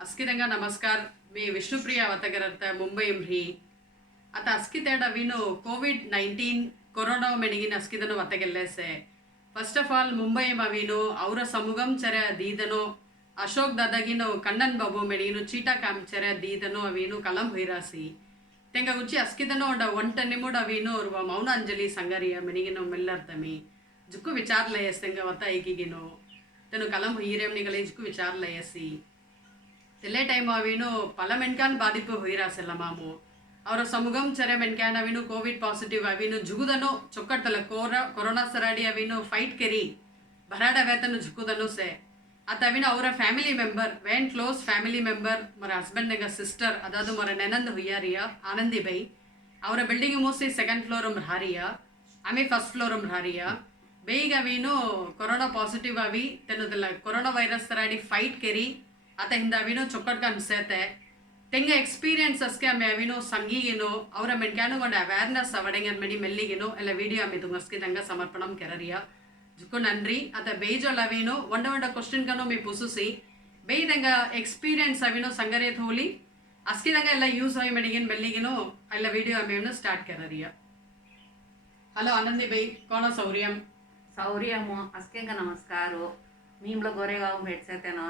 अस्किदंगा नमस्कार मी विष्णुप्रिया वतगरत मुंबई म्री आता अस्कितेड अवीनो कोविड-19 कोरोना मेनिगिन अस्किदनो वतगेल्लेसे फर्स्ट ऑफ ऑल मुंबई मवीनो और समुगम चरे दीदनो अशोक दादागिनो कन्नन बाबू मेनिगिनो चीटा काम चरे दीदनो अवीनो कलम हुईरासी तेंगा उच्ची अस्किदनो उंडा वंट निमुड अवीनो और मौन अंजलि संगरिया मेनिगिनो मिल्लर्तमी जुक्कु विचार लयस तेंगा वता एकिगिनो तेनु कलम हुईरेम निगले जुक्कु विचार लयसी तेले टाइम अवीनो पल मेनकान बाधिपु हुईरासेल्ल मामू और समुगम चरे मेनकान अवीनो कोविड पॉजिटिव अवीनो जुगुदनो चोक्कटल कोरोना सराडी अवीनो फाइट केरी भराडा वेतन जुकुदनो से अत अवीनो our family member when close family member मर हस्बैंड नेगा सिस्टर अदादु मर नेनंद हुयारिया आनंदी बई और बिल्डिंग मोस्टली सेकंड फ्लोर हारिया आमे फर्स्ट फ्लोर हारिया बेग अवीनो कोरोना पॉजिटिव अवी तेनुदल कोरोना वैरस सराडी फाइट केरी आता हिंदा अवीनो चोक्कट का सेते तेंगे एक्सपीरियंसेस के हमें अवीनो संगीगिनो और मेनकानो गोंड अवेयरनेस अवडेंगन मेनी मेल्लिगिनो एला वीडियो हमें तुंगस्की तंगा समर्पणम केररिया जुको नंरी आता बेजोल अवीनो वंड वंड क्वेश्चन कनो मी पुसुसी बेइदंगा एक्सपीरियंस अवीनो संगरे थोली अस्की तंगा एला यूज होय मेनिगिन मेल्लिगिनो एला वीडियो हमें स्टार्ट केररिया हेलो आनंदी बई कोण सौर्यम सौर्यमु अस्केंगा नमस्कारो मीम्ल गोरेगाव भेटसेतेनो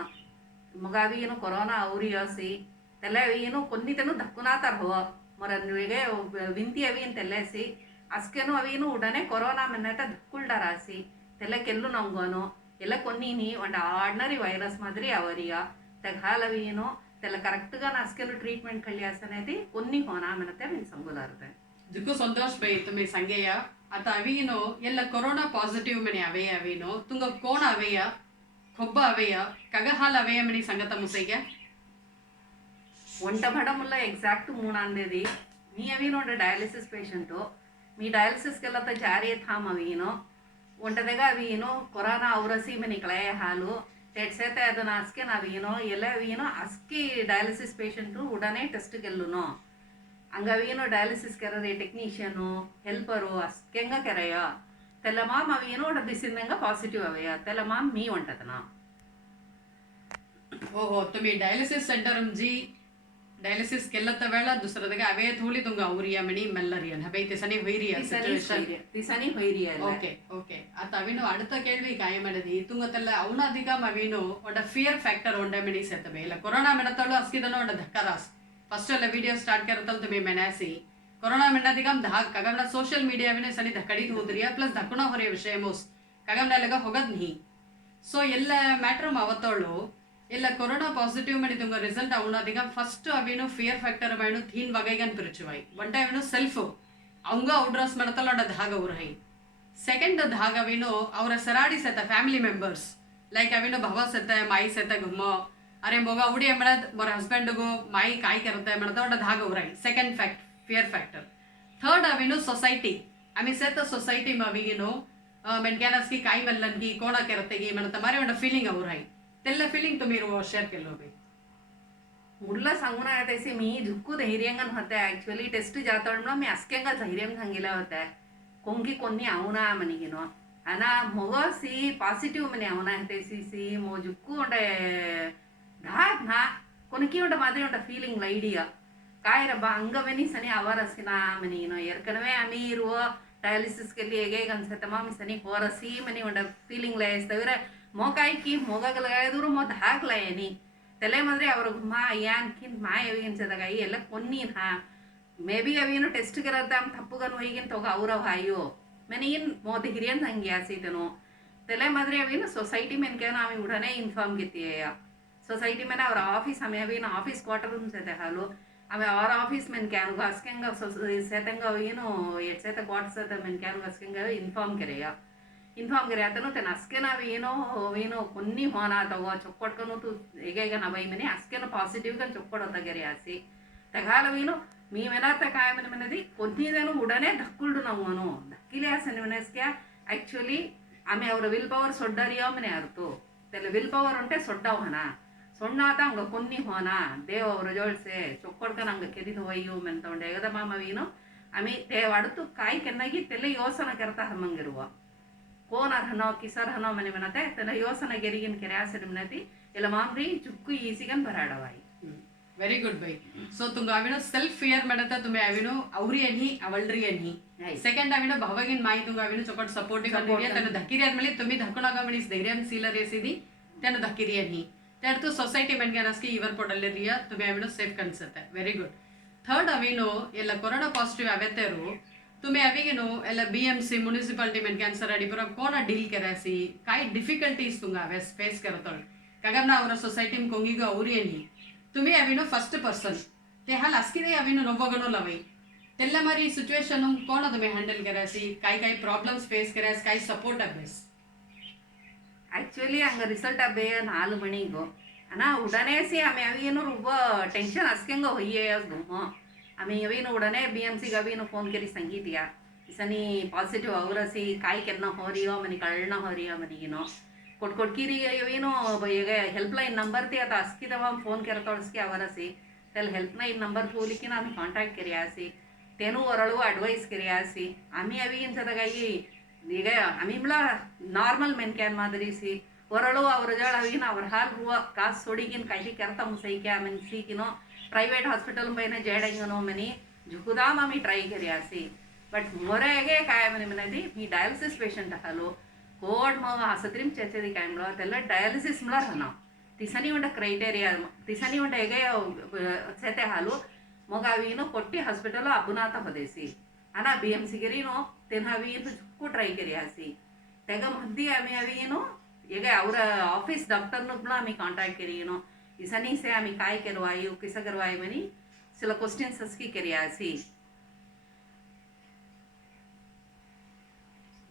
मगावीनु कोरोना औरियोसी तेलेवीनु कोन्नितेनु दक्कुनातर हो मरन्नुगे विंती अवीन तेलेसी अस्केनु अवीनु उडने कोरोना मन्नेता दक्कुल्डरासी तेले केल्लु नंगोनु ಎಲ್ಲ ಕೊನ್ನಿನಿ ಒಂದು ಆರ್ಡಿನರಿ ವೈರಸ್ ಮಾದರಿ ಅವರಿಯ ತೆಗಾಲವೀನು ತೆಲ್ಲ ಕರೆಕ್ಟ್గా నాస్కెలు ట్రీట్మెంట్ కళ్యాసనేది కొన్ని హోనా మనతే మిన్ సంగులారదే దుకు సంతోష్ బై తుమి సంగేయ అత అవినో ಎಲ್ಲ ಕೊರೋನಾ ಪಾಸಿಟಿವ್ ಮನೆ ಅವೇ ಅವೇನೋ ತುಂಗ ಕೋಣ ಅವೇಯ ಕೊಬ್ಬ ಅವೇಯ ಕಗಹಾಲ ಅವೇಯ ಮನಿ ಸಂಗತ ಮುಸೈಗೆ వంట పడముల్ల ఎగ్జాక్ట్ మూడాందేది మీ అవినో డయాలిసిస్ పేషెంట్ మీ డయాలిసిస్ కెల్లత జారీ థామ్ అవినో ಒಂಟದೆಗ ಅವಿನೋ ಕೊರೋನಾ ಔರಸಿ ಮನಿ ಕಳೆಯ ಹಾಲು ತೆಡ್ಸೇತೆ ಅದನ್ನ ಅಸ್ಕೆ ನಾವೇನೋ ಎಲ್ಲ ಅವಿನೋ ಅಸ್ಕಿ ಡಯಾಲಿಸಿಸ್ ಪೇಷಂಟು ಉಡನೆ ಟೆಸ್ಟ್ ಗೆಲ್ಲುನೋ ಹಂಗವೇನೋ ಡಯಾಲಿಸಿಸ್ ಕೆರರೆ ಟೆಕ್ನಿಷಿಯನು ಹೆಲ್ಪರು ಅಸ್ಕೆಂಗ ಕೆರೆಯ ತೆಲಮಾಮ್ ಅವೇನೋ ದಿಸಿಂದಂಗ ಪಾಸಿಟಿವ್ ಅವೆಯ ತೆಲಮಾಮ್ ಮೀ ಒಂಟದನ ಓಹೋ ತುಮಿ ಡಯಾಲಿಸಿಸ್ ಸೆಂಟರ್ जी डायलिसिस केलत वेळा दुसरदगे अवे थोली तुंग औरिया मणी मेल्लरियन हबे तिसनी होइरिया सिचुएशन तिसनी होइरिया ओके ओके आता अविनो அடுத்த கேள்வி ಕಾಯಮಡದಿ ತುಂಗತಲ್ಲ ಅವನಾದಿಗ ಮವಿನೋ ಒಂಡ ಫಿಯರ್ ಫ್ಯಾಕ್ಟರ್ ಒಂಡ ಮಣಿ ಸೆತಬೆ ಇಲ್ಲ ಕೊರೋನಾ ಮೆನತಳು ಅಸ್ಕಿದನ ಒಂಡ ಧಕ್ಕರಾಸ್ ಫಸ್ಟ್ ಎಲ್ಲ ವಿಡಿಯೋ ಸ್ಟಾರ್ಟ್ करतल तुम्ही मेनासी कोरोना मेनादिगम धाक कगमना सोशल मीडिया विने सनी धकडी होद्रिया प्लस धकणो ಹೊರೆ ವಿಷಯ ಮೋಸ್ कगमना लगा होगद नहीं सो ಎಲ್ಲ ಮ್ಯಾಟರ್ ಅವತ್ತಳು ಎಲ್ಲ ಕೊರೋನಾ ಪಾಸಿಟಿವ್ ಮನಿ ತುಂಗ ರಿಸಲ್ಟ್ ಅವನಾದಿಗ ಫಸ್ಟ್ ಅವೇನು ಫಿಯರ್ ಫ್ಯಾಕ್ಟರ್ ಅವೇನು ಥೀನ್ ವಗೈಗನ್ पिरचुवाई वन टाइम अवेनु सेल्फ अवंग औड्रस मनतल अंड धाग उरहई सेकंड धाग अवेनु और सराडी सेता फैमिली मेंबर्स लाइक अवेनु भवा सेता माई सेता घुमो अरे मोगा उड़ी मनद मोर हस्बैंड गो माई काय करते मनत अंड धाग उरहई second fact fear factor third अवेनु सोसाइटी आम्ही सेता सोसाइटी मविगिनो मेनक्यानस की काय मल्लन की कोणा करते की मनत मारे अंड फीलिंग उरहई तेल्ला फीलिंग तुम्ही शेअर केलो बे मुल्ला सांगून आहे मी झुक्कू धैर्यंगन होते ॲक्च्युअली टेस्ट जातोडणं मी अस्केंगा धैर्यं सांगितलं होतं कोंगी कोणी आवना मनिगिनो आना मोग सी पॉजिटिव मने आवना है सी मो झुक्कू उंटे धाक ना कोनकी उंटे मादरी उंटे फीलिंग लैडिया काय रब्बा अंगवेनी सनी आवरसिना मनिगिनो एर्कनवे आम्ही इरुव डायलिसिस के लिए ಹೇಗೆ ಅನ್ಸುತ್ತೆ ಮಾಮಿ ಸನಿ ಹೋರಸಿ ಮನಿ ಉಂಟ ಫೀಲಿಂಗ್ ಲಯಸ್ತವರೆ मोकायकी मोगलगळदूर मो धाकलायनी तेले माद्री अवर मा यानकिन माय अविगिंचदगाई ಎಲ್ಲ ಕೊನ್ನಿನ मे बी अवीनो टेस्ट करताम तಪ್ಪುಗन होइगिन तोग और हायो मेनिन मोद हिरियन संग्यासीतनो तेले माद्री अवीनो सोसाइटी में केना आमी उडने इन्फॉर्म गितिया सोसाइटी में और ऑफिस हमें अवीनो ऑफिस क्वार्टर रूम से हालो हमें और ऑफिस में केन गास्केंगा सेतंगा अवीनो एटसेत क्वार्टर से में केन गास्केंगा इन्फॉर्म करेया इन्फॉर्म करे आतनो तेन अस्केना वीनो कोन्नी होना तगो चोक्कोडकनु तू एगेगा ना बई मने अस्केना पॉजिटिव गन चोक्कोडोता गेरे आसी तगाल वीनो मी मेनात काय मने मनदी कोन्नीदेनु उडने धक्कुल्डु नवनो धक्किले आसने मनेस्क्या एक्चुअली आमे ಅವರ विल पावर सोड्डरिया मने अर्तो तेले विल पावर उंटे सोड्डवहना सोण्णाता अंग कोन्नी होना देव ಅವರ ಜೋಳ್ಸೆ ಚೊಕ್ಕೊಡ್ಕನ ಅಂಗ ಕೆದಿದ ಹೋಯ್ಯು ಮೆಂತ ಉಂಡೆ ಏಗದ ಮಾಮ ವೀನು आमी ते वाडतु काय केन्नागी तेले ಯೋಸನ करता हमंगिरुवा कोण हनो किसर हनो मने मनते तेन योसना गेरिगिन केरे आसड मनती त्याला मामरी जुक्कू ಈಸಿಗನ್ ಬರಾಡವಾಯಿ वेरी गुड भाई सो तुंग अविनो सेल्फ फियर मडता तुम्हें अविनो औरी अनी अवल्री अनी Right. सेकंड अविनो भावगिन माई तुंग अविनो चोकट सपोर्टिव अनिरिया तने धकिरी आदमेली तुम्ही धकुणागा मणीस धैर्यम सीलर एसिदी तने धकिरी अनी त्यार तो सोसाइटी मेंगनस की इवर पोडल्लेरिया तुम्हें अविनो सेफ कन्सते वेरी गुड थर्ड अविनो ಎಲ್ಲ ಕೊರೋನಾ ಪಾಸಿಟಿವ್ ಆವೆತೆರು तुम्हें अविगिनो ಎಲ್ಲ बीएमसी म्युनिसिपालिटी मेन कैंसर अडिपुर कोना डील करासी काय डिफिकल्टीज तुंगा आवे फेस करतोल कगरना ಅವರ सोसाइटी में कोंगिगो औरी अनी तुम्ही अविनो फर्स्ट पर्सन ते हाल अस्किदे अविनो नव्वगनो लवई तेल्ला मारी सिचुएशन कोण तुम्ही हँडल करासी काय काय प्रॉब्लम्स फेस करास काय सपोर्ट अभ्यास ಆ್ಯಕ್ಚುಲಿ ಹಂಗೆ ರಿಸಲ್ಟ್ ಅಬ್ಬೆ 4 ಮಣಿಗೋ ಅನಾ ಉಡನೆ ಸಿ ಆమె ಅವೇನು ರುಬ್ಬ ಟೆನ್ಷನ್ ಅಸ್ಕೆಂಗ ಹೊಯ್ಯದು आम्ही अवीन उडने BMC गवीन फोन करी संगीतिया इसनी पॉझिटिव्ह आवरसी काय केन्ना होरियो मनी कळना होरियो मनीनो कोटकोटकिरी अवीनो ಈಗ हेल्पलाइन नंबर ते आता अस्किदव फोन करतोळस्की आवरसी तेल हेल्पलाइन नंबर फोलिकिन आम्ही कांटेक्ट करियासी तेनु वरळु अड्वाइस करियासी आम्ही अवीन सदगाई ಈಗ आम्हीला नॉर्मल मेन कैन मादरी सी वरळु ಅವರ ಜಳ ಅवीन ಅವರ ಹಾಲ್ ರುವ ಕಾಸ್ सोडिगिन काही करता मुसैक्या मन सीकिनो प्राइवेट हॉस्पिटल में जेडेंगनो मनी झुकुदाम आम्ही ट्राय करियासी बट मोरेगे काय मनी मी डायलिसिस पेशंट हालो कोड मग आसत्रीम चेचेदी काय म्हणलो त्याला डायलिसिस मला राहना तिसनी उंड क्रायटेरिया तिसनी उंड हेगे सेते हालो मग अवीनो कोट्टी हॉस्पिटल अबुनाता होदेसी आना BMC गिरीनो तेन अवीनो झुक्कू ट्राय करियासी तेग मध्य आम्ही अवीनो हेगे ಅವರ ऑफिस डॉक्टर नु आम्ही कांटेक्ट करिनो इसनी से आम्ही काय करवाई किसा करवाई मनी सिला क्वेश्चन्स असकी करियासी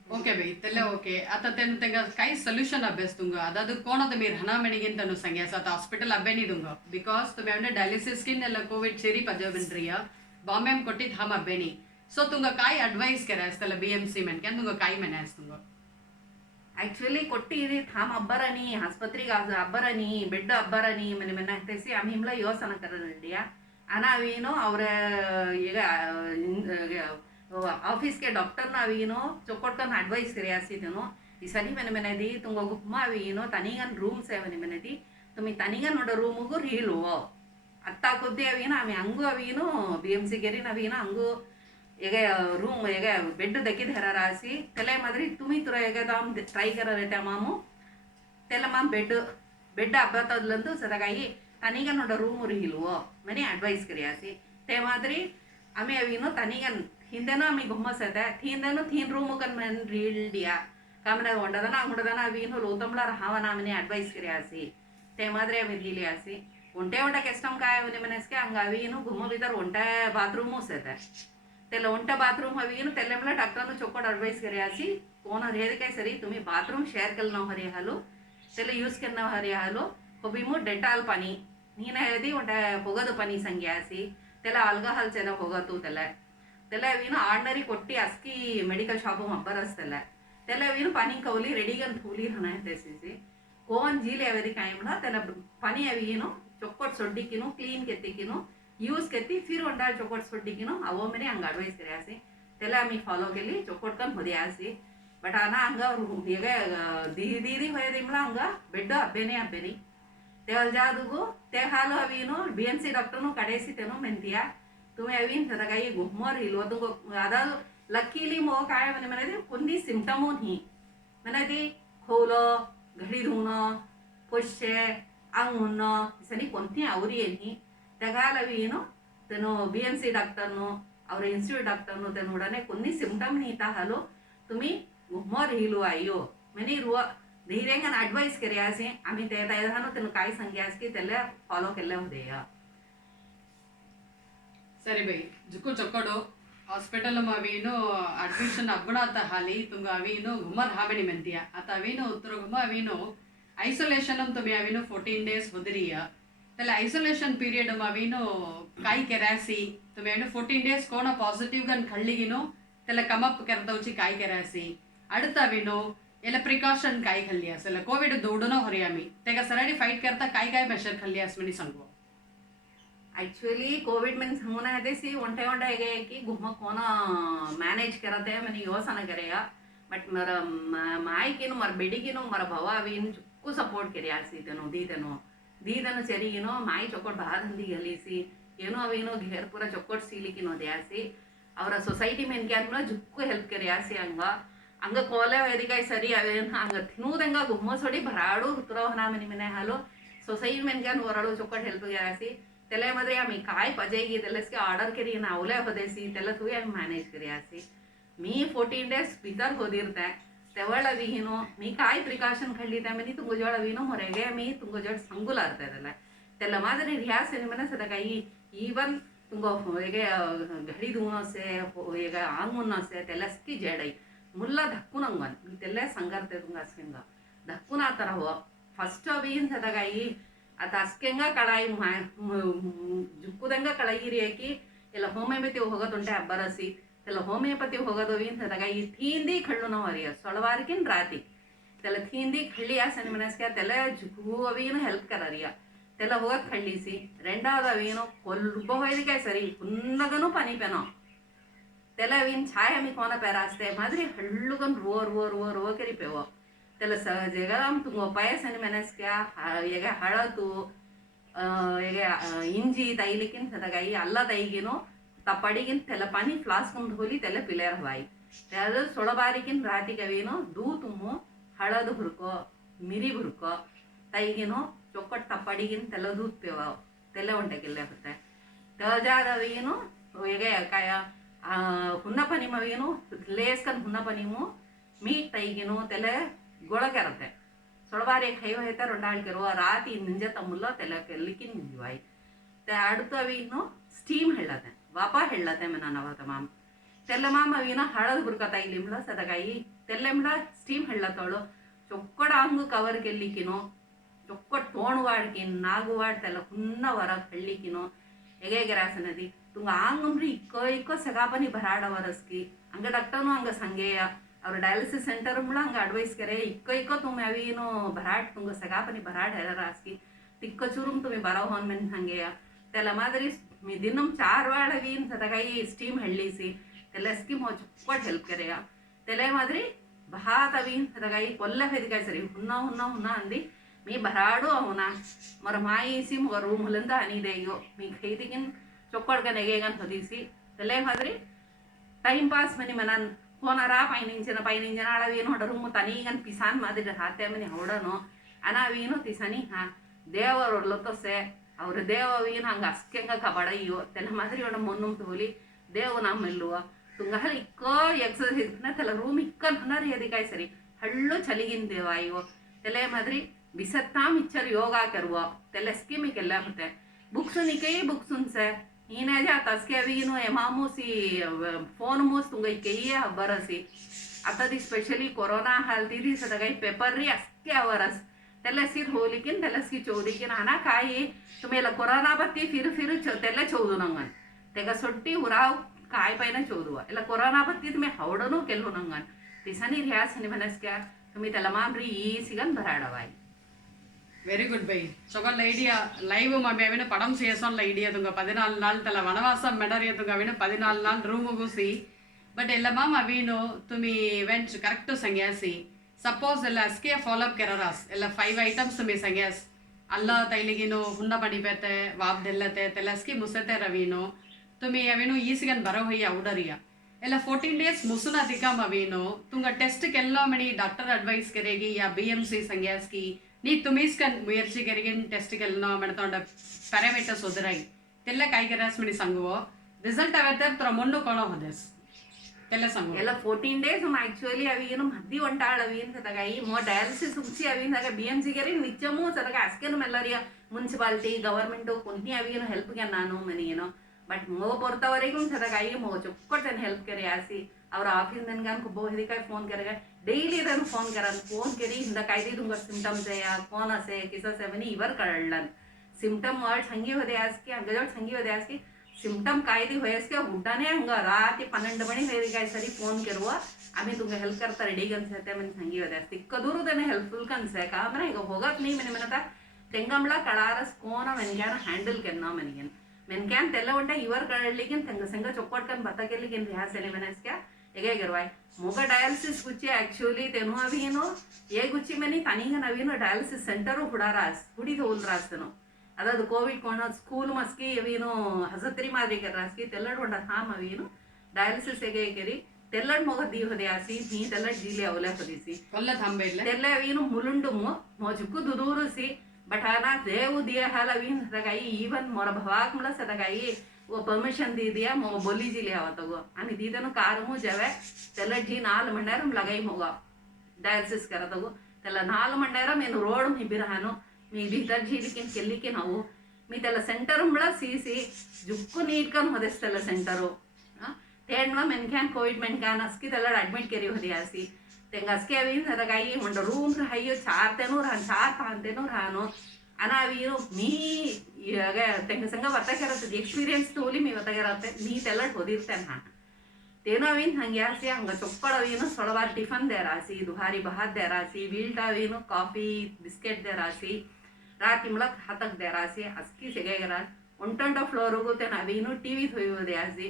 ओके भाई तेले ओके आता तेन तेंगा काय सॉल्यूशन अभ्यास तुंगा अदाद कोणत मी राहना मेणिगिन तनु संग्यास आता हॉस्पिटल अब्बे नी दुंगा बिकॉज तुम्ही हमने डायलिसिस किन ಎಲ್ಲ कोविड चेरी पजवंट्रिया बॉम्बे में कोटित हम अब्बे नी सो तुंगा काय एडवाइस करास तले BMC मेन क्या तुंगा काय मनास तुंगा ಆ್ಯಕ್ಚುಲಿ ಕೊಟ್ಟಿರಿ ಥಾಮ್ ಅಬ್ಬರನಿ ಆಸ್ಪತ್ರೆಗೆ ಅಬ್ಬರನಿ ಬೆಡ್ ಅಬ್ಬರನಿ ಮನೆ ಮನೆ ಹತ್ತೇಸಿ ಆಮೇಲೆ ಹಿಮ್ಲ ಯೋಸನ ಕರಡಿಯ ಅನಾವೇನೋ ಅವರ ಈಗ ऑफिसके डॉक्टर ना अवीनो चोकोटकन एडवाइस करियासी तेनो इसनी मने मनेदी तुंगो गुप्मा अवीनो तनिगन रूम्स है मने मनेदी तुम्ही तनिगन नोड रूमुगु रीलो अत्ता कोद्दे अवीनो आमे अंगु अवीनो BMC गेरिन अवीनो अंगु ಈಗ ರೂಮ್ ಈಗ ಬೆಡ್ ದಕ್ಕಿದ ಹೆರಾರಾಸಿ ತೆಲೆ ಮಾದ್ರಿ ತುಮಿ ತುರ ಈಗ दाम ट्राई कर रहे थे मामू तेला माम बेड अब्बतदलंतु सदगाई तनिगन नोड रूम रिहिलवो मने एडवाइस करियासी ते माद्री आम्ही अवीनो तनिगन ಹಿಂದೆನೋ ಆಮಿ ಗುಮ್ಮಸತೆ ಹಿಂದೆನೋ ಥೀನ್ ರೂಮ್ ಕನ್ ಮನ್ ರೀಲ್ಡಿಯಾ ಕಾಮನ ಹೊಂಡದನ ಅवीनो लोतमला राहावना मने एडवाइस करियासी ते माद्री आम्ही रिहिलियासी उंटे उंटा केस्टम काय मने मनेसके अंग अवीनो गुम्म बिदर उंटा बाथरूम सेते त्याला उंटा बाथरूम अवीनो तेले मला डॉक्टर चोकोट एडवाइस करियासी कोण हरियादी काय सरी तुम्ही बाथरूम शेअर केलं हरी हालो त्याला यूज केलं हरी हालो होबीमु डेटाल पाणी ನೀನ ಹೇದಿ ಉಂಟ ಹೋಗೋದು ಪನಿ ಸಂಗ್ಯಾಸಿ ತೆಲ ಆಲ್ಕೋಹಾಲ್ ಚೆನ ಹೋಗತು ತೆಲ ಅವಿನ ಆರ್ಡಿನರಿ ಕೊಟ್ಟಿ ಅಸ್ಕಿ ಮೆಡಿಕಲ್ ಶಾಪ್ ಮಬ್ಬರಸ್ತಲ್ಲ ತೆಲ ಅವಿನ पानी कवली रेडीगन फूली हना तेसीसी कोन जीले अवेदी कायमला तेला पानी अविनो चोकोट सोड्डिकिनो क्लीन केतिकिनो यूज केती फिर उंडा चोकोट सोड्डिकिनो आवो मेरे हंग एडवाइस करियासी तेला आम्ही फॉलो केली चोकोट कन होदियासी बट आना हंग ಈಗ दीदी होयदिमला हंग बेड अब्बेनी तेल जादुगो ते हालो अवीनो BMC डॉक्टर नु कडेसी तेनो मेंतिया तुम्ही अवीन सदगाई गुम्मर हिलो तुगो अदाल लकीली मो काय मने कोणती सिम्पटमो नाही मने खोलो घडी धुणं पोषे अंग उन्नं इसनी कोणती आवरी येनी तेगाल अवीनो तेनो BMC डॉक्टर नु और इन्स्टिट्यूट डॉक्टर नु तेनो उडने कोणी सिम्पटम नीता हालो तुम्ही गुम्मर हिलो आयो मनी रुवा धीरेंगन एडवाइस करियासी आम्ही ते तयदानो तेनु काय संग्यासकी तेले फॉलो केले होदेया सरी भाई जुक्कू चोक्कोडो हॉस्पिटल में अवीनो अड्मिशन अब्बणाता हाली तुंगा अवीनो घुमर हामेनी मेंतिया आता अवीनो उत्तर घुमा अवीनो आइसोलेशन तुम्हें अवीनो 14 days होदरिया तेले आइसोलेशन पीरियड में अवीनो काय केरासी तुम्हें अवीनो 14 days कोना पॉजिटिव गन खल्लिगिनो तेले कम अप करदौची काय केरासी அடுத்த अवीनो एला प्रिकॉशन काय खल्लियास एला कोविड दौडनो हरियामी तेगा सराडी फाइट करता काय मेजर खल्लियास मनी सांगो एक्चुअली कोविड में सांगूना है सी उंटे है कि गुम्म कोना मैनेज करते मनी योजना करेगा बट मर माई किनो मर बेडी किनो मर भवा अवीन जुक्कू सपोर्ट केरी आसी तेनो दीदनो चेरिगिनो माई चोकोट बाहर हंदी गलीसी ಏನೋ ಅವೇನೋ घेर पूरा चोकोट सीलिकिनो द्यासी ಅವರ ಸೊಸೈಟಿ ಮೆನ್ಕ್ಯಾನ್ಲ ಜುಕ್ಕು ಹೆಲ್ಪ್ ಕೆರಿಯಾಸಿ ಹಂಗ ಕೋಲೆ ವೇದಿಕಾಯಿ ಸರಿ ಅವೇನು ಹಂಗ ತಿನ್ನುವುದಂಗ ಗುಮ್ಮಸೊಡಿ ಭರಾಡು ಹುತ್ತರವನ ಮನೆ ಹಾಲು ಸೊಸೈಟಿ ಮೆನ್ಕ್ಯಾನ್ ಹೊರಳು ಚೊಕ್ಕಟ್ ಹೆಲ್ಪ್ ಕೆರಿಯಾಸಿ तेले मध्ये आम्ही काय पजेगी तेलसकी ऑर्डर केरी नावले होदेसी तेला तुवे आम्ही मॅनेज करियासी मी 14 days भितर होदिरते तेवळ विहिनो मी काय प्रिकाशन खडली मी तुंगजोळ विनो ಹೊರಗೆ मी तुंगजोळ संगुलारते तेला मादरी रियास निमने सदा काही इवन तुंगो होगे घडी दुनो से होगे आंगुनो से तेलसकी जेडई मुल्ला धक्कुनंगन मी तेले संगरते तुंगा स्किंगा धक्कुना ತರ हो फर्स्ट अवीन सदा काही आता अस्केंगा कड़ाई जुक्कुदंगा कड़ाई हाकि ಎಲ್ಲ ಹೋಮಿಯೋಪತಿ ಹೋಗೋದುಂಟೆ ಅಬ್ಬರಸಿ ಎಲ್ಲ ಹೋಮಿಯೋಪತಿ ಹೋಗೋದು ಇಂತದಾಗ ಈ ಥೀಂದಿ ಕಳ್ಳು ನಾವು ಅರಿಯ ಸೊಳವಾರಕಿನ್ ರಾತಿ ತೆಲ ಥೀಂದಿ ಕಳ್ಳಿ ಆಸನ ಮನಸ್ಕ ತೆಲ ಜುಗು ಅವಿನ ಹೆಲ್ಪ್ ಕರರಿಯ ತೆಲ ಹೋಗಕ್ ಕಳ್ಳಿಸಿ రెండవది ಅವಿನೋ ಕೊಲ್ಬ ಹೋಯ್ದಿಕಾಯ್ ಸರಿ ಹುನ್ನಗನು ಪನಿಪೆನೋ ತೆಲ ಅವಿನ ಛಾಯ ಮಿ ಕೋನ ಪೆರಾಸ್ತೆ ಮಾದ್ರಿ ಹಳ್ಳುಗನ್ ರೋ ಕರಿಪೆವೋ त्याला जगम तुंग पायसनी मेनस्क्या हेगे हळदु हेगे इंजी तैलिकिन सदगाई अल्ल तैगिनो तपडिगिन तेला पानी फ्लास्क होली तेला पिलेर हवाई त्याला सोळबारिकिन राती कवीनो दू तुमु हळद हुर्को मिरी हुर्को तैगिनो चोकट तपडिगिन तेला दूध पेवा तेला उंटे किल्ले होते तजादवीनो हेगे काय हुन्न पनी मवीनो लेस्कन हुन्न पनीमु मीट तैगिनो तेले गोळकेरते सोळबारी खैव हेते रొండాళ్ళు केरुवा राती निंज तमुल्लो तेला केल्लिकिन निंजवाई ते अडुत्तो अवीनो स्टीम हेळते वापा हेळते मना नवत माम तेल्ले माम अवीनो हळद बुरकता इलिमला सदगाई तेल्लेमला स्टीम हेळतोळो चोक्कड आंगु कवर केल्लिकिनो चोक्कड तोणवाडकिन नागुवाड तेला हुन्न वरक हेळ्लिकिनो एगेगरासनदी तुंग आंगुम्री इक्को सगापनी भराड वरस्की अंग डक्टरनो अंग संगेय और डायलिसिस सेंटर मुला हंग एडवाइस करे इक्को तुम अवीनो भराट तुंग सगापनी भराट हेरारास्की तिक्को चुरुम तुम्ही बरा होन मेन हंगेया तेला मादरी मी दिनम 4 वाळ अवीन सदगाई स्टीम हेळ्लीसी तेला स्कीम हो चुक्कट हेल्प करेया तेला मादरी भात अवीन सदगाई कोल्ले हेदिकाय सरी हुन्ना अंदी मी भराडू होना मर माईसी मोर रूम हुलंद अनि देयो मी खैदिगिन चुक्कट गन एगेगन होदीसी तेला मादरी टाइम पास मनी मनन कोणारा पैनिंजन आळवीनो रूम तनीगन पिसान मादिर हाते मनी हवडनो अनावीनो तिसनी हा देवर लतोसे और देववीन हंग अस्केंग कबड़यो तेल मादिरी ओड मोन्नुम तोली देव नम्मेल्लुवा तुंगहल इक्को एक्सरसाइज न तेल रूम इक्कन हनर यदिकाय सरी हल्लो चलिगिन देवायो तेले मादिरी बिसत्ताम इच्छर योगा करवा तेल स्कीम केल्ला होते बुक्स निके बुक्स से ईने जा तस्के अवीनो एमामूसी फोन मूस तुंग इकेये बरसी आता दी स्पेशली कोरोना हालती दी सदगाई पेपर री अस्के आवरस तेलसी होलिकिन तेलसी चौदिकिन आना काई तुम्हेला कोरोना बत्ती फिर तेले चौदु नंगन तेगा सोट्टी उराव काय पैना चौदुवा इला कोरोना बत्ती तुम्हें हवडनो केल्लो नंगन तिसनी रियासनी मनस्क्या तुम्ही तेला मामरी ईसिगन भराडवाई வெரி குட் பை சொகல் ஐடியா லைவ் மாமி அவின படம் சேசோன் ஐடியா துங்க 14 நாள் தல ವನವಾಸ ಮೆಡರಿಯ ತುಗ ಅವಿನ 14 ನಾள் ರೂಮ್ ಗುಸಿ ಬಟ್ ಎಲ್ಲ ಮಾಮ ಅವಿನು ತುಮಿ ವೆಂಟ್ ಕರೆಕ್ಟ್ ಸಂಗ್ಯಾಸಿ ಸಪೋಸ್ ಎಲ್ಲ ಅಸ್ಕೆ ಫಾಲೋ ಅಪ್ ಕೆರರಾಸ್ ಎಲ್ಲ 5 ಐಟಮ್ಸ್ ತುಮಿ ಸಂಗ್ಯಾಸ್ ಅಲ್ಲ ತೈಲಿಗಿನು ಹುನ್ನ ಪಡಿಬೇತೆ ವಾಪ್ ದೆಲ್ಲತೆ ತೆಲಸ್ಕಿ ಮುಸತೆ ರವಿನು ತುಮಿ ಅವಿನು ಈಸಿಗನ್ ಬರೋ ಹೋಯಿ ಔಡರಿಯ ಎಲ್ಲ 14 ಡೇಸ್ ಮುಸುನ ದಿಕಮ್ ಅವಿನು ತುಂಗ ಟೆಸ್ಟ್ ಕೆಲ್ಲ ಮಣಿ ಡಾಕ್ಟರ್ ಅಡ್ವೈಸ್ ಕರೆಗಿ ಯಾ ಬಿಎಂಸಿ ಸಂಗ್ಯಾಸ್ಕಿ ನೀ ತುಮೀಸ್ಕನ್ ಮುಯರ್ಚಿ ಕರಿಗಿನ್ ಟೆಸ್ಟ್ ಕೆಲ್ಲ ಮಾಡ್ತೊಂಡ ಪ್ಯಾರಾಮೀಟರ್ಸ್ ಓದರಾಗಿ ತೆಲ್ಲ ಕಾಯ್ಗೆರಾಸ್ ಮಣಿ ಸಂಗುವೋ ರಿಸಲ್ಟ್ ಅವತ್ತೆ ತರ ಮೊನ್ನು ಕೊಳೋ ಹೋದೆಸ್ ತೆಲ್ಲ ಸಂಗು ಎಲ್ಲ 14 ಡೇಸ್ ಆಕ್ಚುअली ಅವಿ ಏನು ಮದ್ದಿ ಒಂಟಾಳ ಅವಿ ಅಂತದಾಗ ಈ ಮೋ ಡಯಾಲಿಸಿಸ್ ಉಂಚಿ ಅವಿ ಅಂದಾಗ ಬಿಎಂಸಿ ಗೆರಿ ನಿಚ್ಚಮು ಸದಗ ಅಸ್ಕೆನು ಮೆಲ್ಲರಿಯ ಮುನ್ಸಿಪಾಲಿಟಿ ಗವರ್ಮೆಂಟ್ ಕೊಂತಿ ಅವಿ ಏನು ಹೆಲ್ಪ್ ಗೆ ನಾನು ಮನಿ ಏನೋ ಬಟ್ ಮೋ ಪೊರ್ತವರೆಗೂ ಸದಗ ಈ ಮೋ ಚೊಕ್ಕೊಟ್ಟನ್ ಹೆಲ್ಪ್ ಕರಿ ಆಸಿ ಅವ್ರ ಆಫೀಸ್ ನನ್ಗಾನ್ ಕುಬ್ಬೋ ಹಿದಿಕಾಯ್ ಫೋನ್ ಕರೆಗ डेली इधर फोन करन फोन करी हिंदा कायदे दूंगा सिम्टम्स है या कौन असे किसा से मनी इवर कळलन सिम्टम वर्ड संगी होदे आज की अंगजोड संगी होदे आज की सिम्टम कायदे होयस के हुड्डाने हंग राती 12 मणी हेरी काय सरी फोन करूवा आम्ही तुंगा हेल्प करता रेडी गन से ते मनी संगी होदे आज कदूरू देने हेल्पफुल कन से का मने ಈಗ ಹೋಗಕ್ ನೀ ಮನೆ ಮನತ ತೆಂಗಂಬಳ ಕಳಾರಸ್ ಕೋನ ಮೆನ್ಗ್ಯಾನ ಹ್ಯಾಂಡಲ್ ಕೆನ್ನ ಮನಿಗೆನ್ ಮೆನ್ಗ್ಯಾನ್ ತೆಲ್ಲ ಉಂಟ ಇವರ್ ಕಳಲಿಗಿನ್ ತೆಂಗ ಸಂಗ ಚೊಕ್ಕೊಟ್ಕನ್ ಬತ್ತಕೆಲಿಗಿನ್ ರಿಯಾಸನೆ ಮನಸ್ಕ एगे गिरवाय मोगा डायलिसिस गुच्ची एक्चुअली तेनु अभिनो ये गुच्ची मनी तनिग नवीनो डायलिसिस सेंटर हुडारास हुडी तोलरास तेनो अदाद कोविड कोण स्कूल मस्की अवीनो हजत्री मादरी कररास्की तेल्लड वंडा थाम अवीनो डायलिसिस एगे केरी तेल्लड मोगा दी होदे आसी मी तेल्लड जीले अवले होदीसी ಒಳ್ಳೆ ತಂಬೆ ಇಲ್ಲ तेल्ले अवीनो मुलुंडुमु मोजुकु दुदूरुसी बटाना देव दिया हाल अवीन सदगाई इवन मोर भवाक मला सदगाई वो परमिशन दी दिया मो बोली जी लिया तगो आणि दीदनु कारमु जवे तेल्लड जी 4 मंडरम लगाई मोगा डायलिसिस करतगो तेल्ला 4 मंडरम मेनु रोड मी बिरहानो मी भीतर झीलिकिन केल्लिकिन अವು मी त्याला सेंटर मला सीसी जुक्कु नीटकन होदेस त्याला सेंटरो तेंडला मेनक्यान कोविड मेनक्यान अस्की त्याला ऍडमिट केरी होदी आसी तेंगा अस्की अवीन सदगाई मंड रूम रहायो 4 तेनो रान 4 तेनो रानो अना अवीनो मी यग तेंगा संग वता करत एक्सपीरियन्स तोली मी वता करत मी त्याला होदिर्ते ना तेनो अवीन हंगे आसी हंग चोक्कड अवीनो सोळवार टिफन देरासी दुहारी भात देरासी विल्ट अवीनो कॉफी बिस्केट देरासी राती मुळक हातक देरासी अस्की सेगेगरा ಒಂಟಂಡ ಫ್ಲೋರ್ಗು ತೆನ ಅವಿನು ಟಿವಿ ಥೋಯೋದೆ ಆಸಿ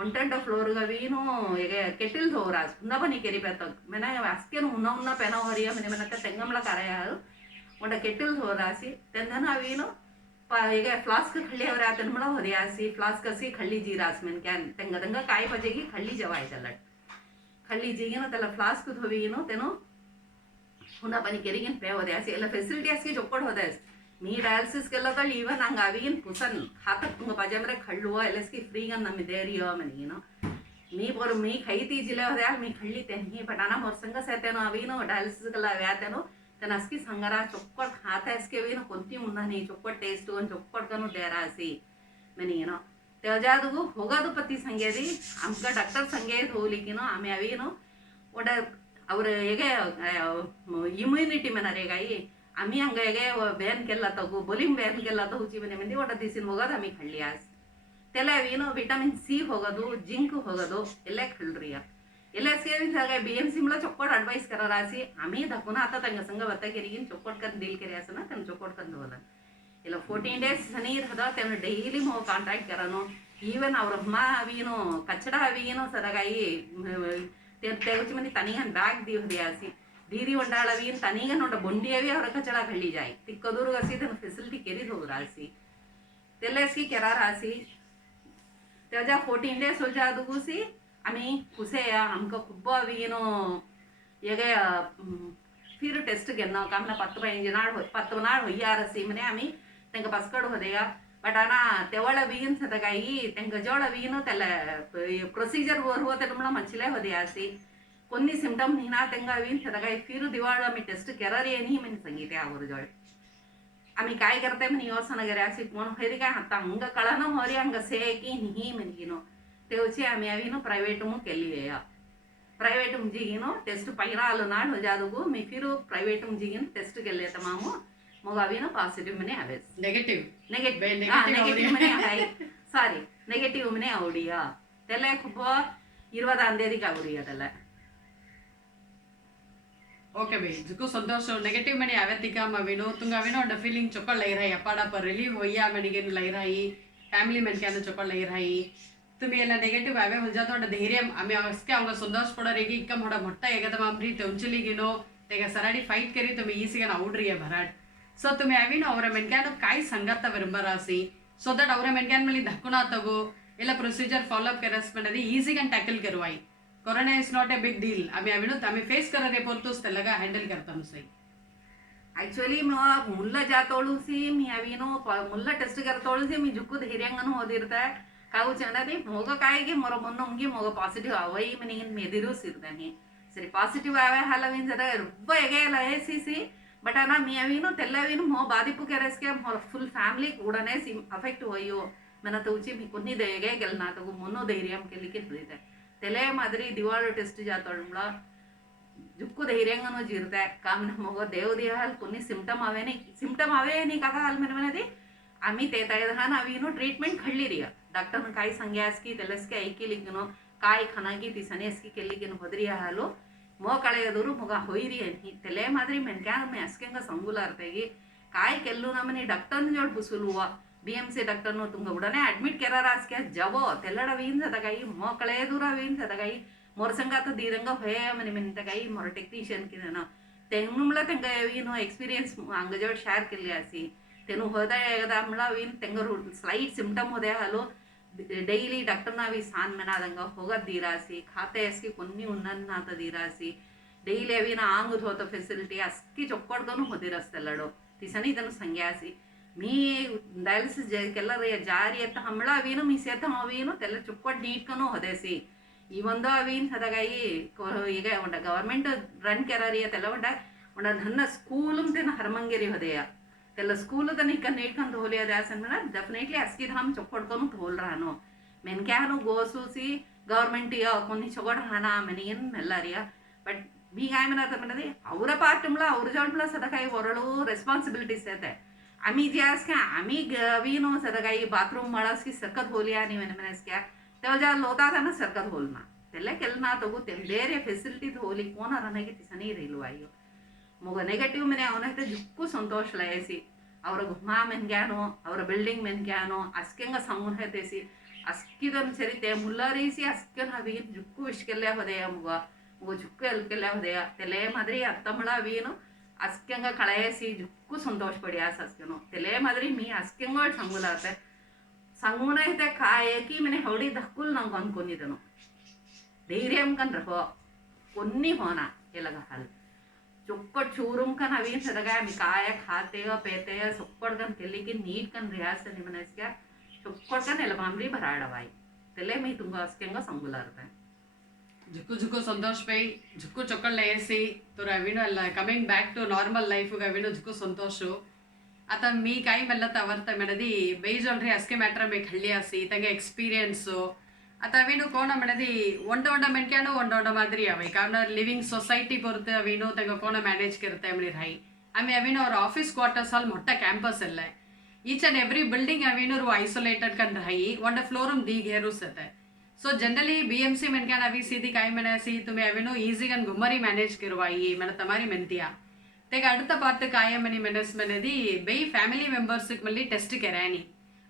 ಒಂಟಂಡ ಫ್ಲೋರ್ಗ ಅವಿನು ಎಗೆ ಕೆಟಿಲ್ ಥೋರಾಸ್ ಉನ್ನಬನಿ ಕೆರಿ ಬೆತಕ್ ಮೆನ ಅಸ್ಕೆನು ಉನ್ನ ಪೆನ ಹೊರಿಯ ಮನೆ ಮನಕ ತೆಂಗಮಳ ಕರೆಯಾರು ಒಂಡ ಕೆಟಿಲ್ ಥೋರಾಸಿ ತೆಂದನ ಅವಿನು ಎಗೆ ಫ್ಲಾಸ್ಕ್ ಖಳ್ಳಿ ಅವರ ತೆನ್ಮಳ ಹೊರಿಯಾಸಿ ಫ್ಲಾಸ್ಕ್ ಅಸಿ ಖಳ್ಳಿ ಜೀರಾಸ್ ಮೆನ್ ಕ್ಯಾನ್ ತೆಂಗದಂಗ ಕಾಯಿ ಪಜೆಗಿ ಖಳ್ಳಿ ಜವಾಯ್ತಲ್ಲ ಖಳ್ಳಿ ಜೀಗಿನ ತೆಲ ಫ್ಲಾಸ್ಕ್ ಥೋವಿನು ತೆನು ಉನ್ನಬನಿ ಕೆರಿಗಿನ ಪೆ ಹೊರಿಯಾಸಿ ಎಲ್ಲ ಫೆಸಿಲಿಟಿ ಅಸ್ಕಿ ಜೊಕ್ಕಡ್ ಹೋದಾಸ್ मी डायलिसिस केलं तर इवन हंगा अवीन पुसन हातात तुंग पाजे मरे खळ्ळुव एलएसकी फ्री गन नमी देरियो मनीनो मी बोर मी खैती जिले होद्या मी खळ्ळी तेनी पटाना मोर संग सेतेनो अवीनो डायलिसिस केला व्यातेनो तन अस्की संगरा चोक्कड खाता एस्के अवीनो कोंती मुन्नानी चोक्कड टेस्ट वन चोक्कड कनु देरासी मनीनो तेजादुगु होगादु पति संगेदी आमका डॉक्टर संगे होलिकिनो आम्ही अवीनो ओड ಅವ್ರ ಹೇಗೆ ಇಮ್ಯುನಿಟಿ ಮನರೇಗಾಯಿ आम्ही हंगा हेगे बॅन केला तगो बोलिंग बॅन केला तो हुची मने मंदी ओटा दिसिन होगद आम्ही खळ्ळी आज तेला अवीनो विटामिन सी होगदु जिंक होगदु ಎಲ್ಲ खळ्ळ्रिय ಎಲ್ಲ ಸೇರಿ जागे बीएमसी मला चोक्कड अडवाइस करा रासी आम्ही दाखवून आता तंग संग वता केरीगिन चोक्कड कन डील केरी असना तन चोक्कड कन दोला ಇಲ್ಲ 14 ಡೇಸ್ ಸನೀರ್ ಹದ ತೆನ ಡೈಲಿ ಮೋ ಕಾಂಟ್ಯಾಕ್ಟ್ करनो इवन ಅವ್ರ मा अवीनो कचड़ा अवीनो सदगाई ते तेगुची मंदी तनिगन बैग दी होदी आसी दीदी वंडाळ अवीन तनिगन ओंड बोंडी अवी ಅವರ कचड़ा खळ्ळी जाय तिक्कदूर गसी तन फैसिलिटी केरी हो रासी तेलेसकी केरा रासी तेजा 14 डेज हो जादुगुसी आम्ही कुसेया आमका खूप अवीनो येगे फिर टेस्ट घेणं कामना 10-15 नाळ 10 नाळ होयारसी मने आम्ही तेंका पासकड होदेया बट आना तेवळ अवीन सदगाई तेंका जोळ अवीनो तेला प्रोसीजर वर होते मला मंचले होदेयासी कोणी सिम्टम निना तेंगा अवीन सदगाई फिर दिवाळ आम्ही टेस्ट केरारी आणि म्हणे सांगितले आवर जोळ आम्ही काय करते म्हणे योसन वगैरे अशी कोण हेरी काय हाता हंग कळना होरी हंग सेकी निही म्हणगिनो तेवची आम्ही अवीनो प्राइवेट मु केलीया प्राइवेट मुजिगिनो टेस्ट पैराल नाळ जादुगु मी फिर प्राइवेट मुजिगिन टेस्ट केले तमामु मग अवीनो पॉझिटिव्ह म्हणे आवेस नेगेटिव्ह म्हणे आहे सॉरी नेगेटिव्ह म्हणे आवडिया त्याला खूप 20 अंधेरी गावरिया त्याला ओके भाई जिको संतोष नेगेटिव मनी आवेतिका मविनो तुंग अविनो द फीलिंग चोकल लई रही अपाड़ा पर रिलीव होया मनिगे लई रही फैमिली मेन के चोकल लई रही तुम्ही ಎಲ್ಲ ನೆಗೆಟಿವ್ ಆವೆ ಹೊಂಜಾತ ಒಡ ಧೈರ್ಯ ಆಮೆ ಅವಸ್ಕೆ ಅವಂಗ ಸಂತೋಷ ಪಡೋರಿಗೆ ಇಕ್ಕಂ ಹೊಡ ಮೊಟ್ಟ ಏಗದ ಮಾಮ್ರಿ ತೆಂಚಲಿಗಿನೋ तेगा सराडी फाइट करी तुम्ही ಈಸಿಗನ ಔಡ್ರಿಯ ಭರಾಟ್ ಸೊ तुम्ही ಅವಿನ ಅವರ ಮೆನ್ಕ್ಯಾನ ಕಾಯಿ ಸಂಗತ ವಿರಂಬರಾಸಿ ಸೊ ದಟ್ ಅವರ ಮೆನ್ಕ್ಯಾನ ಮಲಿ धक्कुना तगो ಎಲ್ಲ ಪ್ರೊಸೀಜರ್ फॉलो अप करस मनदी ಈಸಿಗन टॅकल करवाई corona is not a big deal आम्ही अविनो आम्ही फेस कररे पोरतोस तेलगा हँडल करतानु सही ऍक्च्युअली मुल्ल जातोळुसी मी अविनो मुल्ल टेस्ट करतोळुसी मी जुक्कु ಧೈರ್ಯಂಗನು ಓದಿರ್ತೆ ಕಾವು ಚಂದದಿ ಮೊಗ ಕಾಯಿಗೆ ಮೊರ ಮೊನ್ನೊಂಗಿ ಮೊಗ ಪಾಸಿಟಿವ್ ಅವೈ ಮನಿಗಿನ ಮೆದಿರುಸಿರ್ತಾನೆ ಸರಿ ಪಾಸಿಟಿವ್ ಆವೆ ಹಲವಿನ ಜದ ರುಬ್ಬ ಎಗೆಲ ಎಸಿಸಿ ಬಟ್ ಅನ मी अविनो तेल्लाविनो मो बाधिपु केरेस्के मोर फुल फैमिली ಕೂಡನೆ अफेक्ट होयो मन तौची मी कोन्नी देगे गेलना तगु मोनो धैर्यम केलिके फ्रीते तेले मादरी दिवाळ टेस्ट जातोळमला जुक्कु ಧೈರ್ಯಂಗನು जिरते कामन मोग देव देहाल कोन्नी सिम्टम आवे नी काका हाल मनमनदी आम्ही ते तयदहान अविनो ट्रीटमेंट खळ्ळीरिय डॉक्टर काय सांग्यास्की तेलस्के ऐकिलिगिनो काय खनागी ती सनेस्की केलिगिनो होद्रिया हालो मो कಳೆಯದರು मग होईरी आणि तेले मादरी मेनक्यान मी अस्केंगा संगुलार्तेगी काय केल्लू नमनी डॉक्टर जोड पुसुलुवा बीएमसी डॉक्टर नो तुंग उडने अडमिट केरारा अस्के जवो तेल्लड वीन सदगाई मो कಳೆಯದುರ वीन सदगाई मोरसंगा तो दीरंगा होया मने मिनता काही मोर टेक्निशियन की ना तेंगुमला तेंगा विनो एक्सपीरियंस अंगजोड शेअर केली आसी तेनु होदा एकदा मला विन तेंगा स्लाइट सिम्टम होदे हलो ಡೈಲಿ ಡಾಕ್ಟರ್ನ ಅವಿ ಸಾನ್ ಮೆನಾದಂಗ ಹೋಗದ್ ದೀರಾಸಿ ಖಾತೆ ಎಸ್ಕಿ ಕೊನ್ನಿ ಉನ್ನನ್ನಾತ ದೀರಾಸಿ ಡೈಲಿ ಅವಿನ ಆಂಗುದ್ ಹೋತ ಫೆಸಿಲಿಟಿ ಅಸ್ಕಿ ಚೊಕ್ಕೊಡ್ದನು ಹೊದಿರಸ್ತಲ್ಲಡು ತಿಸನಿ ಇದನ್ನು ಸಂಗ್ಯಾಸಿ ಮೀ ಡಯಾಲಿಸಿಸ್ ಕೆಲ್ಲರ ಜಾರಿ ಅತ್ತ ಹಂಬಳ ಅವಿನು ಮೀ ಸೇತ ಅವಿನು ತೆಲ್ಲ ಚೊಕ್ಕೊಡ್ ನೀಟ್ಕನು ಹೊದೇಸಿ ಈ ಒಂದು ಅವಿನ್ ಹದಗಾಯಿ ಈಗ ಒಂಡ ಗವರ್ಮೆಂಟ್ ರನ್ ಕೆರಾರಿ ಅತೆಲ್ಲ ಒಂಡ ನನ್ನ ಸ್ಕೂಲುಂ ತೆನ ಹರಮಂಗೇರಿ ಹೊದೆಯ त्याला स्कूल तर निकन नीटकन धोले असन म्हणा डेफिनेटली अस्की धाम चोपडकन धोल राहनो मेनक्यानो गोसूसी गवर्नमेंट कोणी चोगड राहना मेनियन मेल्लारिया बट मी काय म्हणत म्हणजे ಅವರ ಪಾರ್ಟಮ್ಲ ಅವ್ರ ಜೋಡ್ಲ ಸದಕಾಯಿ ಹೊರಳು ರೆಸ್ಪಾನ್ಸಿಬಿಲಿಟೀಸ್ ಐತೆ आम्ही जे असक्या आम्ही गवीनो सदकाई बाथरूम मळासकी सकत होलिया आणि मेनमेनस्क्या तेव्हा ज्या लोता त्यांना सरकत होलना त्याला केलं ना तगो ते ಬೇರೆ ಫೆಸಿಲಿಟಿ ಹೋಲಿ कोण रनगे तिसनी रेलू आयो मग नेगेटिव मैंने ಅವನೈತೆ ಜುಕ್ಕು ಸಂತೋಷ ಲಯಸಿ ಅವರ ಗುಮ್ಮ ಮೆನ್ಗ್ಯಾನೋ ಅವರ ಬಿಲ್ಡಿಂಗ್ ಮೆನ್ಗ್ಯಾನೋ ಅಸ್ಕೆಂಗ ಸಂಗುನ್ ಹೇತೇಸಿ ಅಸ್ಕಿದನ್ ಸರಿತೆ ಮುಲ್ಲರಿಸಿ ಅಸ್ಕೆನ್ ಹವಿ ಜುಕ್ಕು ವಿಷ್ಕೆಲ್ಲೇ ಹೋದೆಯ ಮುಗ ಜುಕ್ಕು ಎಲ್ಕೆಲ್ಲೇ ಹೋದೆಯ ತೆಲೆ ಮಾದ್ರಿ ಅತ್ತಮಳ ವೀನು ಅಸ್ಕೆಂಗ ಕಳಯಸಿ ಜುಕ್ಕು ಸಂತೋಷ ಪಡಿ ಆಸ ಅಸ್ಕೆನು ತೆಲೆ ಮಾದ್ರಿ ಮೀ ಅಸ್ಕೆಂಗ ಸಂಗುಲಾತೆ ಸಂಗುನ ಐತೆ ಕಾಯಕಿ ಮನೆ ಹೌಡಿ ದಕ್ಕುಲ್ ನಂಗೆ ಅನ್ಕೊಂಡಿದ್ದನು ಧೈರ್ಯಂ ಕನ್ರಹೋ ಕೊನ್ನಿ ಹೋನ ಎಲಗ ಹಲ್ चुक्कट चूरुम कन अवीन सदगा मी काय खाते पेते सुक्कट कन केली की नीट कन रियाज से निमने इसका चुक्कट कन एलबामरी भराडवाई तेले मी तुंगा अस्केंगा संगुलारते ಜುಕ್ಕು ಜುಕ್ಕು ಸಂತೋಷ್ ಪೈ ಜುಕ್ಕು ಚೊಕ್ಕಳ್ಳ ಏಸಿ ತೋರ ಅವಿನು ಅಲ್ಲ coming back to normal life ಅವಿನು ಜುಕ್ಕು ಸಂತೋಷು ಆತ ಮೀ ಕಾಯಿ ಮೆಲ್ಲತ್ತ ಅವರ್ತ ಮೆನದಿ ಬೇಜೊಳ್ರಿ ಅಸ್ಕೆ ಮ್ಯಾಟ್ರ ಮೇಕ್ ಹಳ್ಳಿ ಆಸಿ ತಂಗೆ ಎಕ್ಸ್ಪೀರಿಯನ್ಸು आता अवीनु कोण म्हणदी ಒಂಡ ಮೆನ್ಕ್ಯಾನು ಒಂಡ ಮಾದರಿ ಅವೆ कारण लिविंग सोसायटी पुरते अवीनु तेंग कोण मॅनेज करते म्हणली राई आम्ही अवीनु और ऑफिस क्वार्टर्स हॉल मोठा कैंपस अल्ले ईच एंड एवरी बिल्डिंग अवीनु आइसोलेटेड कन राई ಒಂಡ ಫ್ಲೋರ್ दी घेरू सते सो जनरली बीएमसी मेनक्यान अवी सीधी काय म्हणासी तुम्ही अवीनु ಈಸಿ गन गुमरी मॅनेज करवाई मन तमारी मेंतिया तेग அடுத்த पार्ट काय मनी मेनस मनेदी बे फैमिली मेंबर्स मल्ली टेस्ट करानी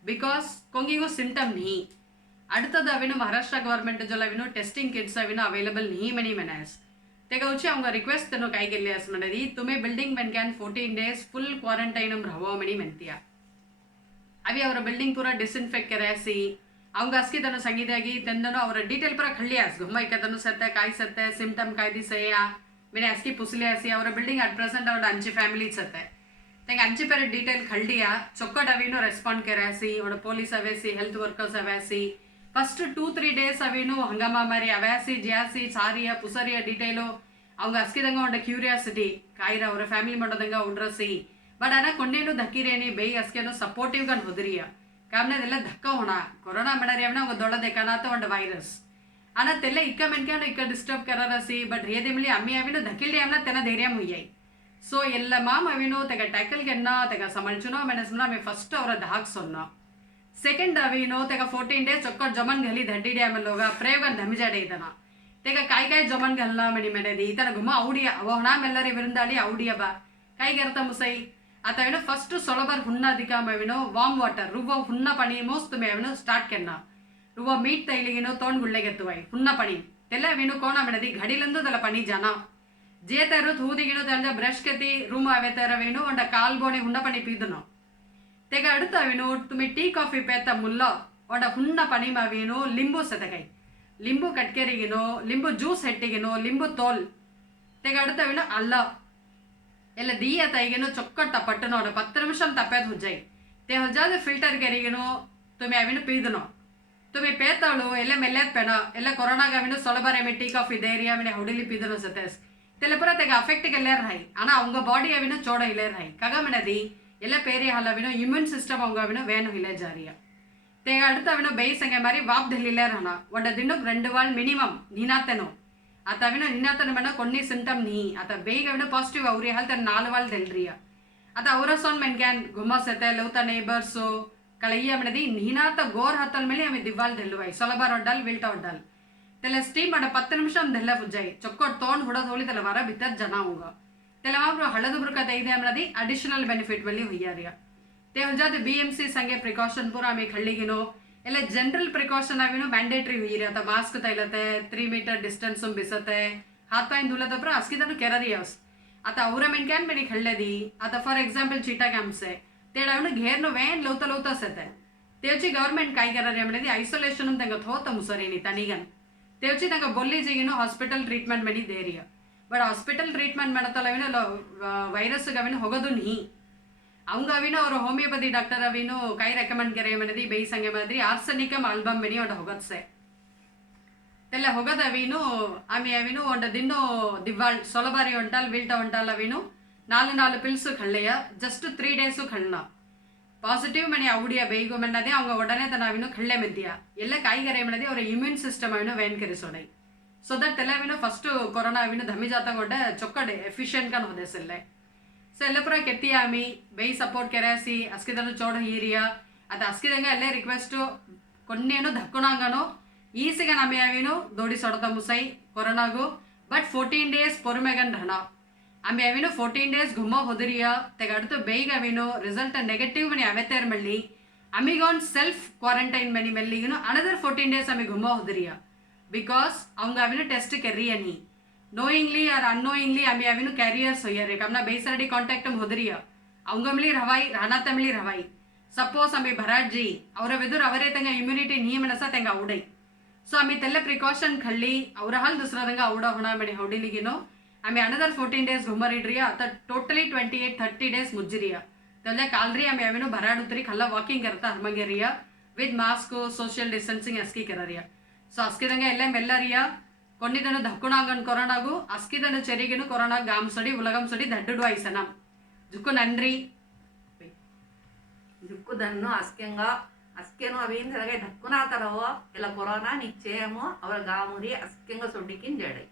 बिकॉज कोंगिगो सिम्टम नी அடுத்தது अविनो महाराष्ट्र गवर्नमेंट जो अविनो टेस्टिंग किट्स अविनो अवेलेबल नहीं मनी मनास तेगा उची अवंगा रिक्वेस्ट तनो काय केली अस म्हणदी तुम्ही building main can 14 days full quarantine रहो मनी मेंतिया अवी ಅವರ बिल्डिंग पूरा डिसइंफेक्ट करासी अवंगा अस्की तनो संगीतागी तंदनो ಅವರ डीटेल पूरा खल्लियास घुमाई कतनो सत्ते काय सत्ते सिम्टम काय दिसया मेने अस्की पुसलियासी ಅವರ बिल्डिंग एट प्रेजेंट ಅವರ अंची फैमिली सत्ते तेंग अंची पर डीटेल खल्लिया चोक्कट अविनो रेस्पॉन्ड करासी और पुलिस अवेसी हेल्थ वर्कर्स अवेसी फस्ट 2-3 डेज अवीनु हंगामा मारी अव्यासी जियासी सारिया पुसरिया डीटेलो अवंग अस्किदंगा उंड क्यूरियासिटी कायरा ಅವರ ಫ್ಯಾಮಿಲಿ ಮಾಡೋದಂಗ ಉಂಡ್ರಸಿ ಬಟ್ ಅನ ಕೊಂಡೇನು ಧಕ್ಕಿರೇನಿ ಬೇಯಿ ಅಸ್ಕೆನು ಸಪೋರ್ಟಿವ್ ಗನ್ ಹೊದರಿಯ ಕಾಮನೆದೆಲ್ಲ ಧಕ್ಕ ಹೋಣ ಕೊರೋನಾ ಮಾಡರಿ ಅವನ ಒಂದು ದೊಡ್ಡ ದೇಕನಾತ ಒಂದು ವೈರಸ್ ಅನ ತೆಲ್ಲ ಇಕ್ಕ ಮೆನ್ಕ್ಯಾನು ಇಕ್ಕ ಡಿಸ್ಟರ್ಬ್ ಕರರಸಿ ಬಟ್ ರೇದಿಮ್ಲಿ ಅಮ್ಮಿ ಅವಿನು ಧಕ್ಕಿಲ್ಡಿ ಅವನ ತೆನ ಧೈರ್ಯ ಮುಯ್ಯೈ ಸೊ ಎಲ್ಲ ಮಾಮ್ ಅವಿನು ತೆಗ ಟ್ಯಾಕಲ್ ಗೆನ್ನ ತೆಗ ಸಮಳ್ಚುನೋ ಮೆನಸ್ನ ಮೇ ಫಸ್ಟ್ ಅವರ ಧಾಕ್ ಸೊನ್ನ सेकंड अवीनो तेका 14 डेज चक्कर जमन घाली धड्डी डॅम लोगा प्रयोगन धमिजाडे इतना तेका काय जमन घालना मनी मेनेदी इतना गुमा आवडिया अवहणा मेल्लरी विरुंदाडी आवडिया बा काय करता मुसई आता अविनो फस्ट सोलबर हुन्ना दिका अविनो वार्म वाटर रुवा हुन्ना पाणी मोस्त मे अविनो स्टार्ट केना रुवा मीट तैलिगिनो तोंड गुಳ್ಳೆಗೆತ್ತುವೈ हुन्ना पाणी तेला अविनो कोण मेनेदी घडिलंदु दला पाणी जನ जेतರು थूदिगिनो तंजा ब्रश केती रूम आवेतर अविनो ಒಂಡ ಕಾಲ್ ಬೋಣಿ हुन्ना पाणी पीदनो तेगा அடுத்து अविनो तुम्ही टी कॉफी पेता मुल्लो और हुन्ना पानी में अविनो लिंबू सतकाई लिंबू कटकेरिगिनो लिंबू ज्यूस हेट्टिगिनो लिंबू तोल तेगा அடுத்து अविनो अल्ल ಎಲ್ಲ ದೀಯ ತೈಗಿनो ಚೊಕ್ಕಟ್ಟ ಪಟ್ಟನೋ 10 ನಿಮಿಷ ತಪ್ಪೇದ ಹುಜ್ಜೈ ते हुजाद फिल्टर केरिगिनो तुम्ही अविनो पीदनो तुम्ही पेताळो ಎಲ್ಲ ಮೆಲ್ಲೆತ್ पेन ಎಲ್ಲ ಕೊರೋನಾ अविनो सोलबारे में टी कॉफी देरिया में हौडिली पीदनो सतेस तेले पूरा तेगा अफेक्ट के ले रही आना उंगा बॉडी अविनो चोड़ इले रही कगा मनदी ಎಲ್ಲ ಪೇರಿ ಹಲವಿನೋ ಇಮ್ಯೂನ್ ಸಿಸ್ಟಮ್ ಅವಂಗವಿನೋ ವೇನು ಹಿಲೆ ಜಾರಿಯ तेगा அடுத்து अविनो बेई संगे मारी वाप दिल्लीले रहना वंड दिनो 2 वाल मिनिमम निनातेनो आता अविनो निनातन मना कोन्नी सिम्टम नी आता बेई अविनो पॉजिटिव औरी हल त 4 वाल दिलरिया आता औरा सोन मेन कैन घुमा सते लौता नेबर्सो कलैया मनदी निनात गोर हतल मेले हमें दिवाल दिलवाई सोलबार ಒಡ್ಡಲ್ ವಿಲ್ಟಾ ಒಡ್ಡಲ್ तेले स्टीम माಡ 10 ನಿಮಿಷ दिल्ला फुज्जाई चक्कोट तोंड हुडद होली तेला वारा बितर जನ होगा तेला माब्रो हळद बुरकत ಇದೆ ಅನ್ನದಿ ಅಡಿಷನಲ್ ಬೆನಿಫಿಟ್ ವಲ್ಲಿ ಹುಯ್ಯಾರಿಯ ते हुजाद बीएमसी संगे प्रिकॉशन पूरा में खल्लिगिनो એટલે जनरल प्रिकॉशन अविनो मैंडेटरी हुई आता मास्क तैलते 3 मीटर डिस्टेंस बिसते हाथ पाय धुलतप्र अस्किदनु केररियास आता औरमेन कैन मेनी खल्लेदी आता फॉर एग्जांपल चीटा कैंप्से तेडावनु घेरनु वेन लौता लौता सेते तेवची गवर्नमेंट काय कररी म्हणजे आयसोलेशन तेंग थोत मुसरीनी तनिगन तेवची तेंग बोल्ली जिगिनो hospital treatment many Dareya but hospital treatment ಮಾಡತಲವಿನ virus ಗವಿನ ಹೋಗೋದು ನೀ அவங்க அவினோ ஒரு ஹோமியோபதி டாக்டர் அவினோ கை ரெக்கமெண்ட் करे मनदी बेई संगे माद्री आर्सेनिकम आल्बम मेनी ओंड होगत्से तेल्ले होगद अविनो आमी अविनो ओंड दिनो दिवाल सोलबारी ओंटाल विल्टा ओंटाल अविनो 4 पिल्स खल्लेया जस्ट 3 डेस खल्ना पॉजिटिव मनी औडिया बेइगो मनदे அவங்க உடனே தன அவினோ खल्ले मेदिया ಎಲ್ಲ ಕೈ करे मनदी और इम्यून सिस्टम अविनो वेन करिसोडೈ सो दैट तेल्ले अविनो फर्स्ट कोरोना अविनो धमी जाता गोड चोक्कडे एफिशिएंट कन होदेसले सो ಎಲ್ಲ ಪುರ ಕೆತ್ತಿ ಆಮಿ ಬೇಯಿ ಸಪೋರ್ಟ್ ಕೆರೆಸಿ ಅಸ್ಕಿದನು ಚೋಡ ಹೀರಿಯ ಅದು ಅಸ್ಕಿದಂಗ ಎಲ್ಲೇ ರಿಕ್ವೆಸ್ಟ್ ಕೊನ್ನೇನು ದಕ್ಕುಣಾಂಗನೋ ಈಸಿಗ ನಮೆ ಅವಿನು ದೋಡಿ ಸೊಡತ ಮುಸೈ ಕೊರೋನಾಗು ಬಟ್ 14 ಡೇಸ್ ಪೊರುಮೆಗನ್ ರಣ ಆಮೆ ಅವಿನು 14 ಡೇಸ್ ಗುಮ್ಮ ಹೊದರಿಯ ತೆಗಡ್ತು ಬೇಯಿಗ ಅವಿನು ರಿಸಲ್ಟ್ ನೆಗೆಟಿವ್ ಮನಿ ಅವೆತೇರ್ ಮಳ್ಳಿ ಅಮಿಗೋನ್ ಸೆಲ್ಫ್ ಕ್ವಾರಂಟೈನ್ ಮನಿ ಮೆಲ್ಲಿಗಿನು ಅನದರ್ 14 ಡೇಸ್ ಅಮಿ ಗುಮ್ಮ ಹೊದರಿಯ ಬಿಕಾಸ್ ಅವಂಗ ಅವಿನು ಟೆಸ್ಟ್ ಕೆರಿಯನಿ नोइंगली और अनोइंगली आम्ही अविनु कैरियर्स होयर आमना बेसरडी कॉन्टैक्ट होदरिया अवंगमली रवाई राना तमिली रवाई सपोज आम्ही भराजी ಅವರ विदुर ಅವರೇ ತಂಗ इम्युनिटी नी मनसा ತಂಗ औडೈ सो आम्ही तेल्ले प्रिकॉशन खल्ली ಅವರ हाल दुसरा ತಂಗ औड होना मणी होडिलिगिनो आम्ही अनदर 14 डेज घुमरिड्रिया आता टोटली 28-30 डेज मुज्जिरिया तेल्ले कालरी आम्ही अविनु भराडुत्री खल्ला वॉकिंग करता हरमंगेरिया विद मास्क सोशल डिस्टेंसिंग अस्की कररिया सो अस्की ತಂಗ ಎಲ್ಲೆ ಮೆಲ್ಲರಿया కొన్నిదను దక్కునాంగన్ కొరోనాగు అస్కిదను చెరిగిను కొరోనా గాంసడి ఉలగం సడి దడ్డుడు ఐసనం జుక్కు నండ్రి ಜುಕ್ಕು ದನ್ನು ಅಸ್ಕೆನು ಅವೇನ್ ಸರಗೆ ಢಕ್ಕುನಾತರವೋ ಎಲ್ಲ ಕೊರೋನಾ ನಿಶ್ಚಯಮೋ ಅವರ ಗಾಮುರಿ ಅಸ್ಕೆಂಗ ಸೊಡ್ಡಿಕಿನ್ ಜಡೈ